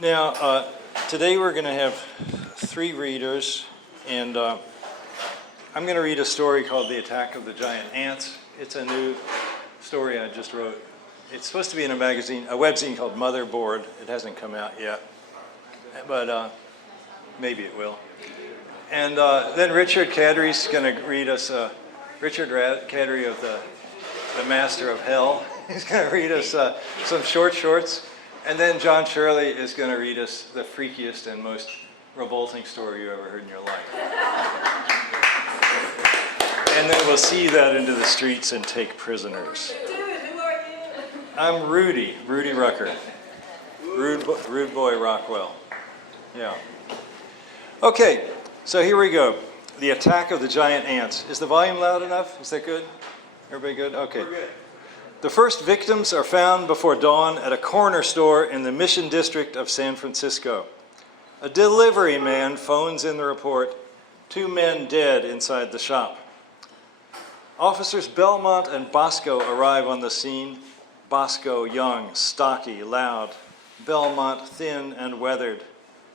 Now, today we're going to have 3 readers, and I'm going to read a story called The Attack of the Giant Ants. It's a new story I just wrote. It's supposed to be in a magazine, a webzine called Motherboard. It hasn't come out yet, but maybe it will. And then Richard Cadry's going to read us, Richard Cadry of the Master of Hell. He's going to read us some shorts. And then John Shirley is going to read us the freakiest and most revolting story you ever heard in your life. And then we'll see that into the streets and take prisoners. Dude, who are you? I'm Rudy Rucker. Rude boy Rockwell. Yeah. Okay, so here we go. The Attack of the Giant Ants. Is the volume loud enough? Is that good? Everybody good? Okay. We're good. The first victims are found before dawn at a corner store in the Mission District of San Francisco. A delivery man phones in the report, 2 men dead inside the shop. Officers Belmont and Bosco arrive on the scene. Bosco young, stocky, loud. Belmont thin and weathered.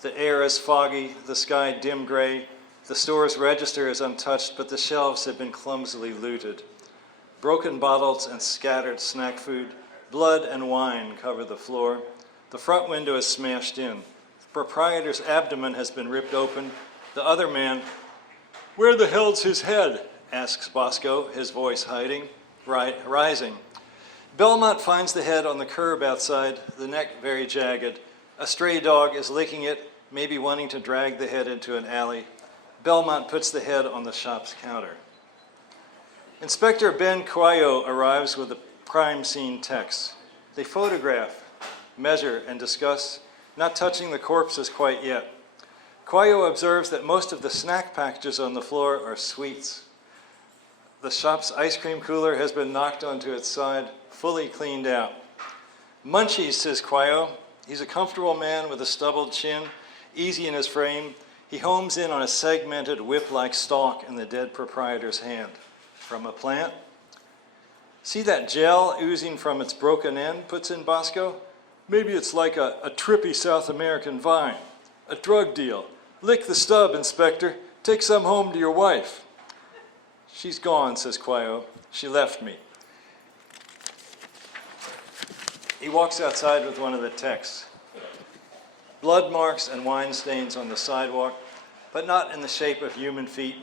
The air is foggy, the sky dim gray. The store's register is untouched, but the shelves have been clumsily looted. Broken bottles and scattered snack food, blood and wine cover the floor. The front window is smashed in. The proprietor's abdomen has been ripped open. The other man, "Where the hell's his head?" asks Bosco, his voice rising. Belmont finds the head on the curb outside, the neck very jagged. A stray dog is licking it, maybe wanting to drag the head into an alley. Belmont puts the head on the shop's counter. Inspector Ben Cuello arrives with the crime scene text. They photograph, measure, and discuss, not touching the corpses quite yet. Cuello observes that most of the snack packages on the floor are sweets. The shop's ice cream cooler has been knocked onto its side, fully cleaned out. Munchies, says Cuello. He's a comfortable man with a stubbled chin, easy in his frame. He homes in on a segmented whip-like stalk in the dead proprietor's hand. From a plant? See that gel oozing from its broken end, puts in Bosco? Maybe it's like a trippy South American vine. A drug deal. Lick the stub, Inspector. Take some home to your wife. She's gone, says Cuello. She left me. He walks outside with one of the texts. Blood marks and wine stains on the sidewalk, but not in the shape of human feet.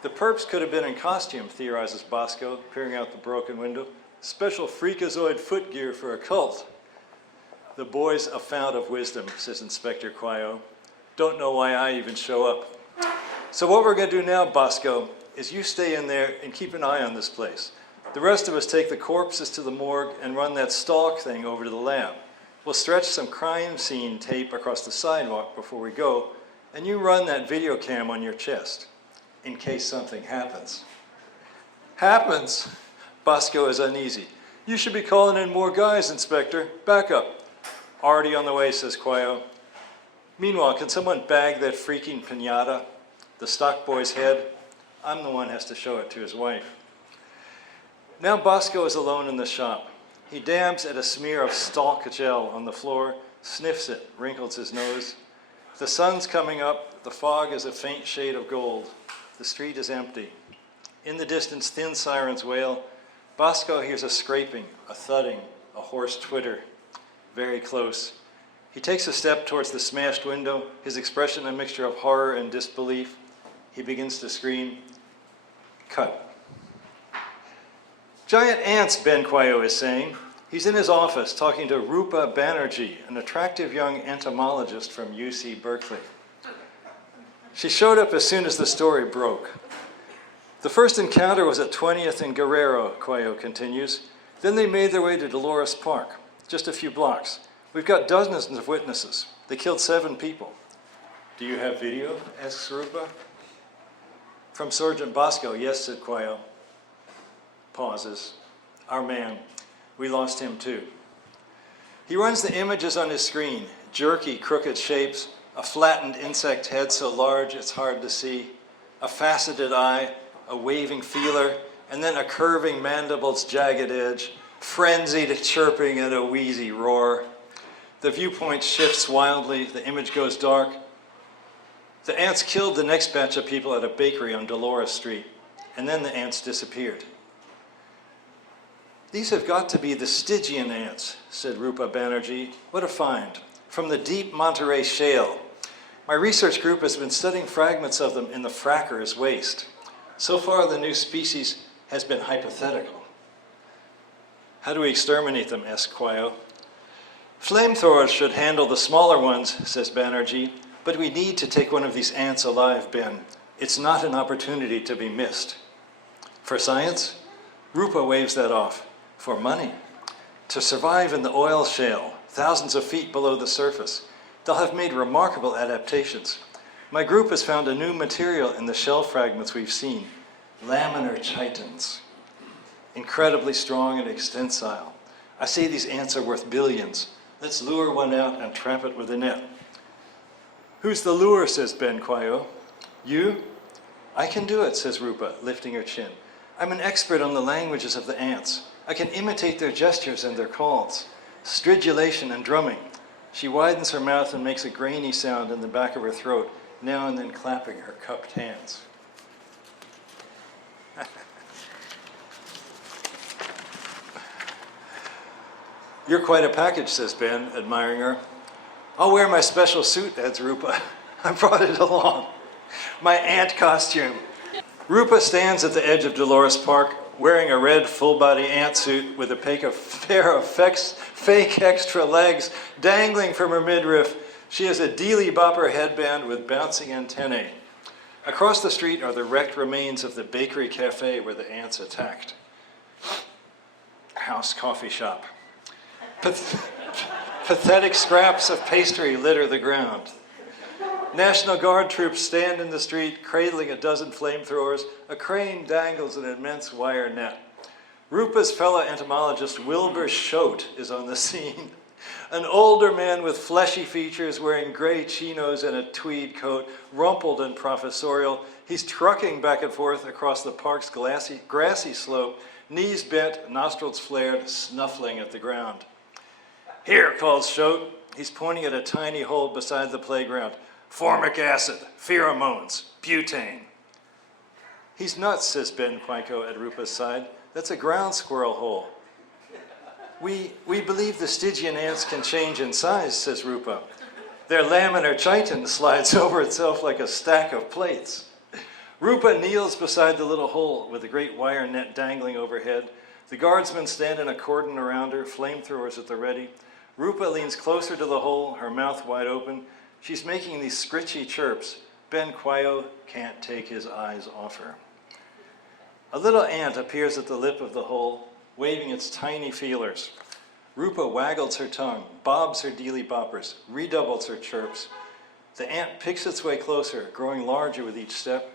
The perps could have been in costume, theorizes Bosco, peering out the broken window. Special freakazoid footgear for a cult. The boy's a fount of wisdom, says Inspector Cuello. Don't know why I even show up. So what we're going to do now, Bosco, is you stay in there and keep an eye on this place. The rest of us take the corpses to the morgue and run that stalk thing over to the lab. We'll stretch some crime scene tape across the sidewalk before we go, and you run that video cam on your chest. In case something happens. Happens? Bosco is uneasy. You should be calling in more guys, Inspector. Back up. Already on the way, says Cuello. Meanwhile, can someone bag that freaking piñata? The stock boy's head? I'm the one who has to show it to his wife. Now Bosco is alone in the shop. He dabs at a smear of stalk gel on the floor, sniffs it, wrinkles his nose. The sun's coming up. The fog is a faint shade of gold. The street is empty. In the distance, thin sirens wail. Bosco hears a scraping, a thudding, a hoarse twitter. Very close. He takes a step towards the smashed window, his expression a mixture of horror and disbelief. He begins to scream. Cut. Giant ants, Ben Cuello is saying. He's in his office talking to Rupa Banerjee, an attractive young entomologist from UC Berkeley. She showed up as soon as the story broke. The first encounter was at 20th and Guerrero, Cuello continues. Then they made their way to Dolores Park, just a few blocks. We've got dozens of witnesses. They killed 7 people. Do you have video? Asks Rupa. From Sergeant Bosco, yes, said Cuello. Pauses. Our man. We lost him too. He runs the images on his screen, jerky, crooked shapes, a flattened insect head so large it's hard to see, a faceted eye, a waving feeler, and then a curving mandible's jagged edge, frenzied chirping and a wheezy roar. The viewpoint shifts wildly, the image goes dark. The ants killed the next batch of people at a bakery on Dolores Street, and then the ants disappeared. "These have got to be the Stygian ants," said Rupa Banerjee. "What a find. From the deep Monterey Shale. My research group has been studying fragments of them in the fracker's waste. So far, the new species has been hypothetical." "How do we exterminate them?" asked Quayo. "Flamethrowers should handle the smaller ones," says Banerjee, "but we need to take one of these ants alive, Ben. It's not an opportunity to be missed." "For science?" Rupa waves that off. "For money. To survive in the oil shale, thousands of feet below the surface. They'll have made remarkable adaptations. My group has found a new material in the shell fragments we've seen, laminar chitins. Incredibly strong and extensile. I say these ants are worth billions. Let's lure one out and trap it with a net." "Who's the lure?" says Ben Quayo. "You?" "I can do it," says Rupa, lifting her chin. "I'm an expert on the languages of the ants. I can imitate their gestures and their calls, stridulation and drumming." She widens her mouth and makes a grainy sound in the back of her throat, now and then clapping her cupped hands. "You're quite a package," says Ben, admiring her. "I'll wear my special suit," adds Rupa. "I brought it along. My ant costume." Rupa stands at the edge of Dolores Park, wearing a red full-body ant suit with a pair of fake extra legs dangling from her midriff. She has a dealy bopper headband with bouncing antennae. Across the street are the wrecked remains of the bakery cafe where the ants attacked. House coffee shop. Pathetic scraps of pastry litter the ground. National Guard troops stand in the street, cradling a dozen flamethrowers. A crane dangles an immense wire net. Rupa's fellow entomologist Wilbur Schote is on the scene. An older man with fleshy features, wearing gray chinos and a tweed coat, rumpled and professorial. He's trucking back and forth across the park's grassy slope, knees bent, nostrils flared, snuffling at the ground. "Here," calls Schote. He's pointing at a tiny hole beside the playground. "Formic acid, pheromones, butane." "He's nuts," says Ben Quayo at Rupa's side. "That's a ground squirrel hole." We believe the Stygian ants can change in size," says Rupa. "Their laminar chitin slides over itself like a stack of plates." Rupa kneels beside the little hole with a great wire net dangling overhead. The guardsmen stand in a cordon around her, flamethrowers at the ready. Rupa leans closer to the hole, her mouth wide open. She's making these scritchy chirps. Ben Quayo can't take his eyes off her. A little ant appears at the lip of the hole, waving its tiny feelers. Rupa waggles her tongue, bobs her dealy boppers, redoubles her chirps. The ant picks its way closer, growing larger with each step.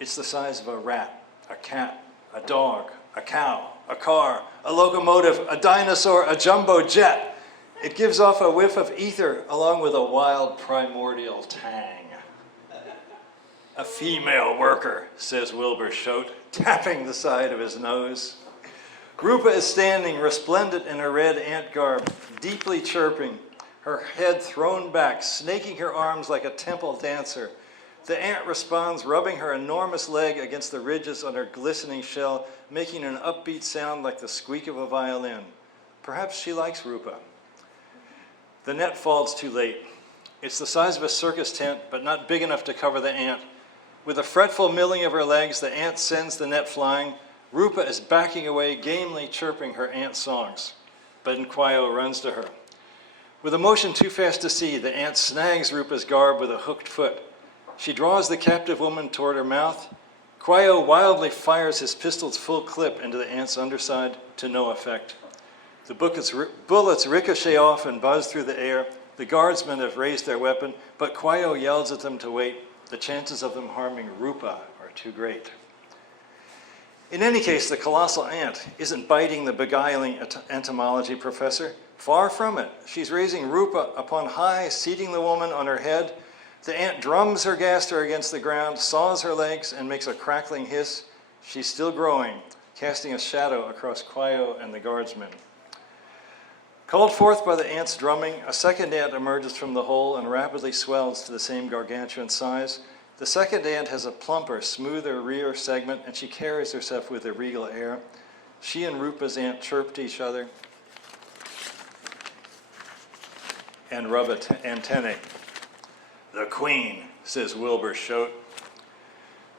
It's the size of a rat, a cat, a dog, a cow, a car, a locomotive, a dinosaur, a jumbo jet. It gives off a whiff of ether along with a wild primordial tang. "A female worker," says Wilbur Schote, tapping the side of his nose. Rupa is standing resplendent in her red ant garb, deeply chirping, her head thrown back, snaking her arms like a temple dancer. The ant responds, rubbing her enormous leg against the ridges on her glistening shell, making an upbeat sound like the squeak of a violin. Perhaps she likes Rupa. The net falls too late. It's the size of a circus tent, but not big enough to cover the ant. With a fretful milling of her legs, the ant sends the net flying. Rupa is backing away, gamely chirping her ant songs. Ben Quayo runs to her. With a motion too fast to see, the ant snags Rupa's garb with a hooked foot. She draws the captive woman toward her mouth. Quayo wildly fires his pistol's full clip into the ant's underside to no effect. The bullets ricochet off and buzz through the air. The guardsmen have raised their weapon, but Quayo yells at them to wait. The chances of them harming Rupa are too great. In any case, the colossal ant isn't biting the beguiling entomology professor. Far from it. She's raising Rupa upon high, seating the woman on her head. The ant drums her gaster against the ground, saws her legs, and makes a crackling hiss. She's still growing, casting a shadow across Quayo and the guardsmen. Called forth by the ant's drumming, a second ant emerges from the hole and rapidly swells to the same gargantuan size. The second ant has a plumper, smoother rear segment, and she carries herself with a regal air. She and Rupa's ant chirp to each other and rub antennae. "The queen," says Wilbur Choate.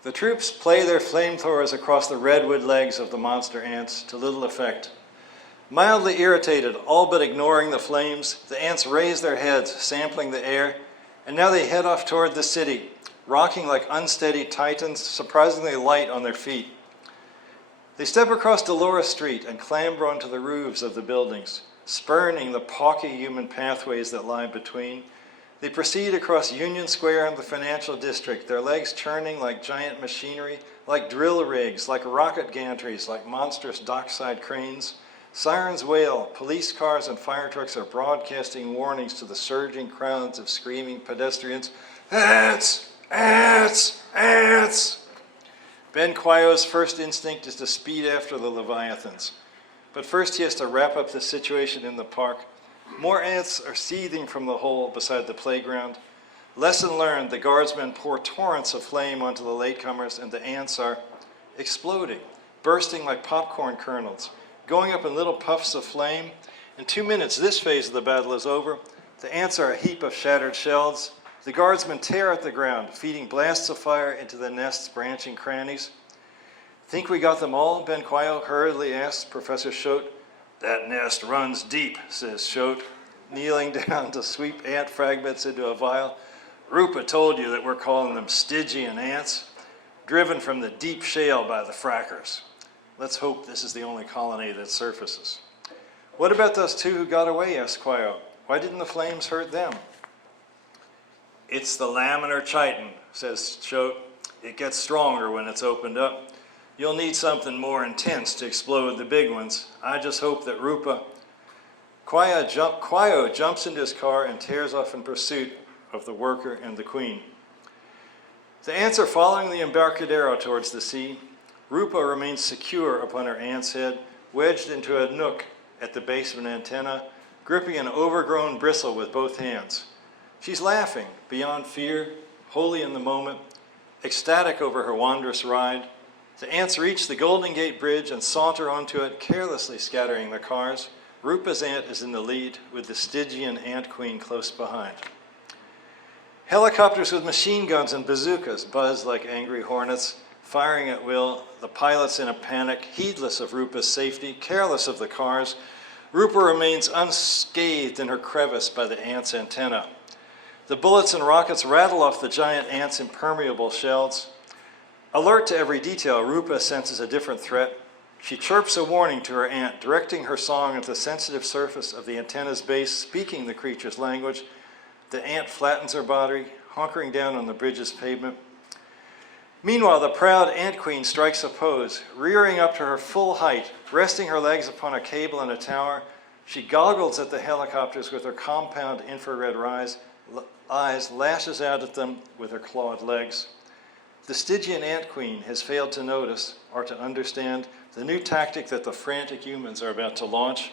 The troops play their flamethrowers across the redwood legs of the monster ants to little effect. Mildly irritated, all but ignoring the flames, the ants raise their heads, sampling the air, and now they head off toward the city, rocking like unsteady titans, surprisingly light on their feet. They step across Dolores Street and clamber onto the roofs of the buildings, spurning the pawky human pathways that lie between. They proceed across Union Square and the financial district, their legs churning like giant machinery, like drill rigs, like rocket gantries, like monstrous dockside cranes. Sirens wail, police cars and fire trucks are broadcasting warnings to the surging crowds of screaming pedestrians. "Ants! Ants! Ants!" Ben Quayo's first instinct is to speed after the Leviathans. But first he has to wrap up the situation in the park. More ants are seething from the hole beside the playground. Lesson learned, the guardsmen pour torrents of flame onto the latecomers, and the ants are exploding, bursting like popcorn kernels, going up in little puffs of flame. In 2 minutes, this phase of the battle is over. The ants are a heap of shattered shells. The guardsmen tear at the ground, feeding blasts of fire into the nest's branching crannies. "Think we got them all?" Ben Quayo hurriedly asks Professor Choate. "That nest runs deep," says Choate, kneeling down to sweep ant fragments into a vial. "Rupa told you that we're calling them Stygian ants, driven from the deep shale by the frackers. Let's hope this is the only colony that surfaces." "What about those two who got away?" asked Quayo. "Why didn't the flames hurt them?" "It's the laminar chitin," says Choate. "It gets stronger when it's opened up. You'll need something more intense to explode the big ones. I just hope that Rupa..." Quayo jumps into his car and tears off in pursuit of the worker and the queen. The ants are following the Embarcadero towards the sea. Rupa remains secure upon her ant's head, wedged into a nook at the base of an antenna, gripping an overgrown bristle with both hands. She's laughing, beyond fear, wholly in the moment, ecstatic over her wondrous ride. The ants reach the Golden Gate Bridge and saunter onto it, carelessly scattering the cars. Rupa's ant is in the lead, with the Stygian ant queen close behind. Helicopters with machine guns and bazookas buzz like angry hornets, firing at will, the pilots in a panic, heedless of Rupa's safety, careless of the cars. Rupa remains unscathed in her crevice by the ant's antenna. The bullets and rockets rattle off the giant ant's impermeable shells. Alert to every detail, Rupa senses a different threat. She chirps a warning to her ant, directing her song at the sensitive surface of the antenna's base, speaking the creature's language. The ant flattens her body, hunkering down on the bridge's pavement. Meanwhile, the proud ant queen strikes a pose, rearing up to her full height, resting her legs upon a cable in a tower. She goggles at the helicopters with her compound infrared eyes, lashes out at them with her clawed legs. The Stygian ant queen has failed to notice or to understand the new tactic that the frantic humans are about to launch.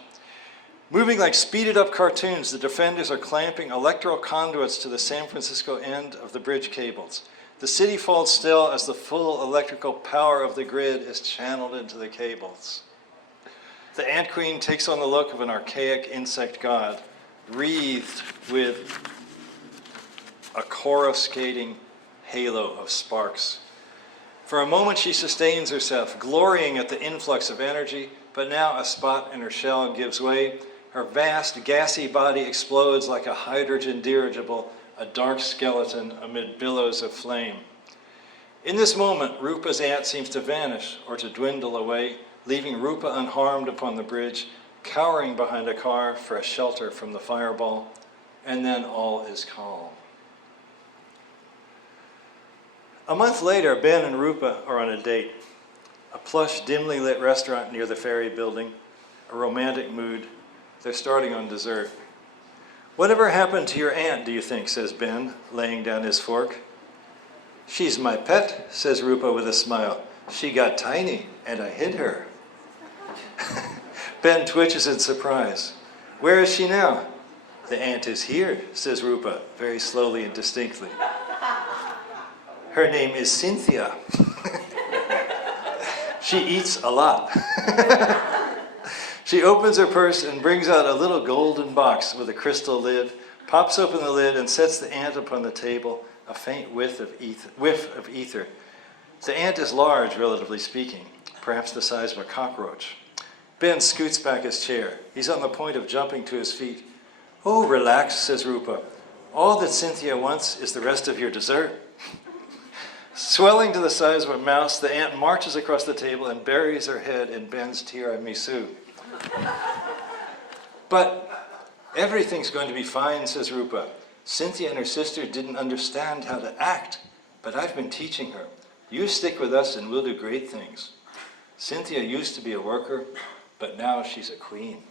Moving like speeded up cartoons, the defenders are clamping electrical conduits to the San Francisco end of the bridge cables. The city falls still as the full electrical power of the grid is channeled into the cables. The ant queen takes on the look of an archaic insect god, wreathed with a coruscating halo of sparks. For a moment she sustains herself, glorying at the influx of energy, but now a spot in her shell gives way. Her vast, gassy body explodes like a hydrogen dirigible, a dark skeleton amid billows of flame. In this moment, Rupa's ant seems to vanish or to dwindle away, leaving Rupa unharmed upon the bridge, cowering behind a car for a shelter from the fireball, and then all is calm. A month later, Ben and Rupa are on a date. A plush, dimly lit restaurant near the ferry building, a romantic mood. They're starting on dessert. "Whatever happened to your aunt, do you think?" says Ben, laying down his fork. "She's my pet," says Rupa with a smile. "She got tiny, and I hid her." Ben twitches in surprise. Where is she now? The ant is here, says Rupa, very slowly and distinctly. Her name is Cynthia. She eats a lot. She opens her purse and brings out a little golden box with a crystal lid, pops open the lid and sets the ant upon the table, a faint whiff of ether. The ant is large, relatively speaking, perhaps the size of a cockroach. Ben scoots back his chair. He's on the point of jumping to his feet. Oh, relax, says Rupa. All that Cynthia wants is the rest of your dessert. Swelling to the size of a mouse, the ant marches across the table and buries her head in Ben's tiramisu. But everything's going to be fine, says Rupa. Cynthia and her sister didn't understand how to act, but I've been teaching her. You stick with us and we'll do great things. Cynthia used to be a worker, but now she's a queen.